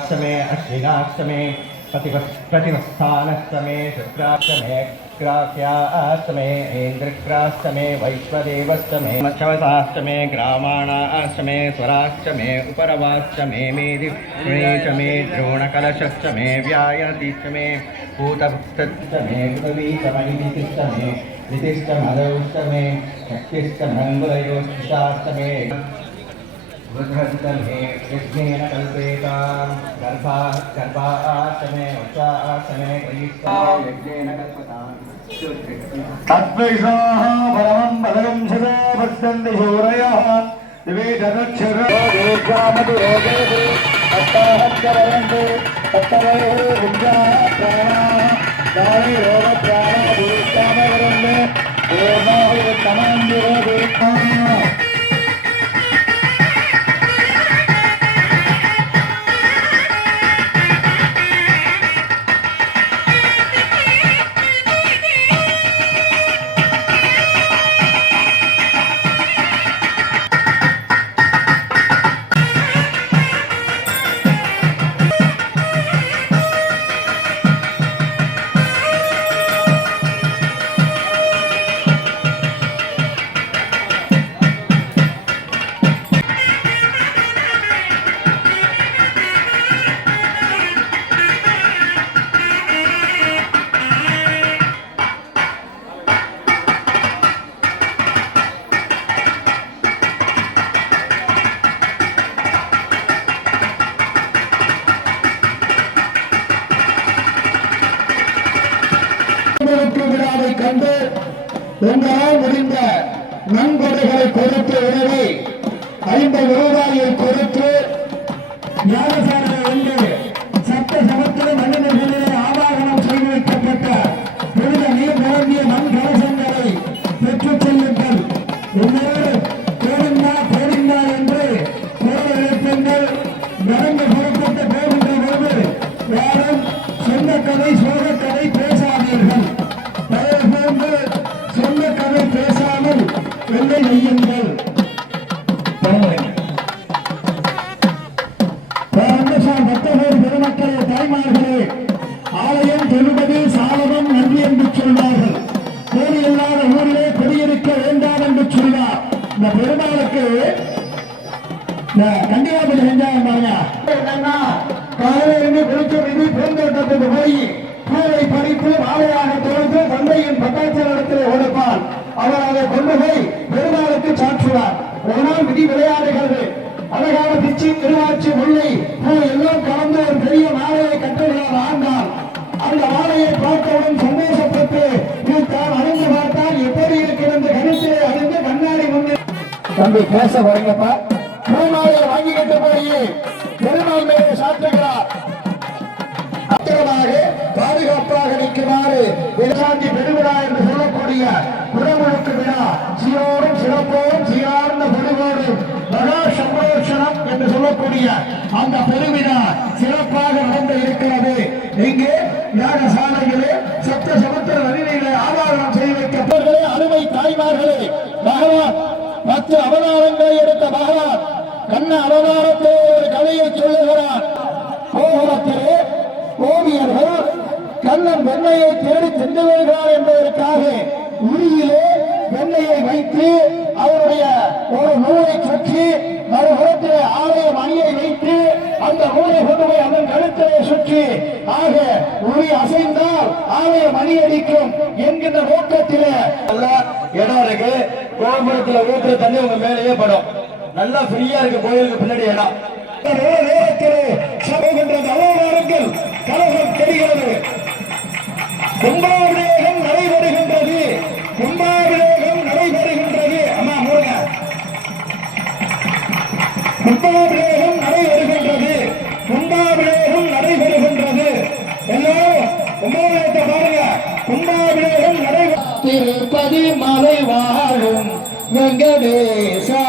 अष्टमे अश्विनाष्टमे प्रतिमस्थानष्टमे शुक्राष्टमे ग्राह्याष्टमे इंद्रग्राष्टमे वैश्वदेवाष्टमे मच्छवसाष्टमे ग्रामाणाष्टमे स्वराष्टमे उपरवाष्टमे मेदिषमे द्रोणकलशष्टमे व्यायतीष्टमे भूतभुक्तष्टमे कृतवीतमैतिष्टमे नितिष्टमदौष्टमे शक्तिष्टमङ्गलयोष्टाष्टमे वृद्धस्तमे यज्ञेन कल्पेतां गर्भाष्टमे वक्षाष्टमे कलिष्टमे यज्ञेन कल्पतां तत्वैषाः परमं पदं सदा पश्यन्ति शूरयः दिवे धनुच्छरामतिरोगेषु अट्टाहत्करयन्ति तत्तवैः विद्याः प्राणाः काले रोगप्राणाभूष्टामवरन्ते देवाभितमान्दिरोगेषाः கண்டு உங்களால் முடிந்த நன்கொடைகளை கொடுத்து உதவி 50 ரூபாயை கொடுத்து ஞானசாலை என்று சட்ட சமத்துவ மனிதர்களிலே ஆவாகனம் செய்து வைக்கப்பட்ட புனித நீர் நிரம்பிய மண் கலசங்களை பெற்றுச் செல்லுங்கள். உன்னோடு கோவிந்தா கோவிந்தா என்று குரல் எழுப்புங்கள். நடந்து புறப்பட்டு போகின்ற போது யாரும் சொந்த கதை சோகக்கதை பேசாதீர்கள். சொந்த கதை பேசாமல் வெள்ளை நெய்யுங்கள். பக்தர்கள் பெருமக்களே தாய்மார்களே, ஆலயம் தொழுவது சாலவம் நன்றி என்று சொல்வார்கள். கோவில் இல்லாத ஊரிலே குடியிருக்க வேண்டாம் என்று சொல்வார். இந்த பெருமாளுக்கு கண்டிப்பாக செஞ்சாங்க. காலையிலிருந்து குளிச்ச மீது பூந்தோட்டத்துக்கு போய் பூவை பறித்து மாலையாக தொழுத்து தந்தையின் பட்டாச்சாரத்திலே கொடுப்பார். அவர் அதை கொண்டு போய் பெருமாளுக்கு சாற்றுவார். ஒரு நாள் விதி விளையாடுகிறது. அழகான பிச்சி திருவாச்சி முல்லை பூ எல்லாம் கலந்து ஒரு பெரிய மாலையை கட்டுகிறார் ஆண்டாள். அந்த மாலையை பார்த்தவுடன் சந்தோஷப்பட்டு தான் அறிந்து பார்த்தால் எப்படி இருக்கிறது கருத்திலே அறிந்து கண்ணாடி முன்னே தம்பி பேச வரங்கப்பா. பூமாலையை வாங்கிக்கிட்டு போய் பெருமாள் மேலே சாற்றுகிறார். பாதுகாப்பாக நிற்குமாறு விளையாட்டி பெருவிழா என்று சொல்லக்கூடிய புறமுழுக்கு விழா சீரோடும் சிறப்போடும் சீரார்ந்த பொழுவோடும் மகா சம்போஷனம் என்று சொல்லக்கூடிய அந்த பெருவிழா சிறப்பாக நடந்து இருக்கிறது. இங்கே யாகசாலைகளே சப்த சமுத்திர நதிகளை ஆவாரணம் செய்து வைக்கப்பட்டவர்களே, அருமை தாய்மார்களே, பகவான் 10 அவதாரங்களை எடுத்த பகவான் கண்ண அவதாரத்திலே ஒரு கதையை சொல்லுகிறார். கோபுரத்திலே ஓவியர்கள் கண்ணன் வெண்ணையை தேடி சென்று வருகிறார் என்பதற்காக உரியிலே வெண்ணையை வைத்து அவருடைய ஒரு நூலை சுற்றி மறுபுறத்திலே ஆலய மணியை வைத்து அந்த நூலை கொண்டு போய் அதன் கழுத்திலே சுற்றி ஆக உரி அசைந்தால் ஆலய மணி அடிக்கும் என்கின்ற நோக்கத்திலே இடம் இருக்கு. கோபுரத்தில் ஊற்றுற தண்ணி உங்க மேலேயே படும். நல்லா ஃப்ரீயா இருக்கு கோயிலுக்கு பின்னாடி இடம். நேரத்திலே சபைகின்ற அலங்காரங்கள் கலகம் தெரிகிறது. கும்பாபிஷேகம் நடைபெறுகின்றது. கும்பாபிஷேகம் நடைபெறுகின்றது. அம்மா மூடுங்க. கும்பாபிஷேகம் நடைபெறுகின்றது. கும்பாபிஷேகம் நடைபெறுகின்றது. எல்லாரும் கும்பாபிஷேகத்தை பாருங்க. கும்பாபிஷேகம் நடைபெறும். திருப்பதி மலை வாழும் வெங்கடேசா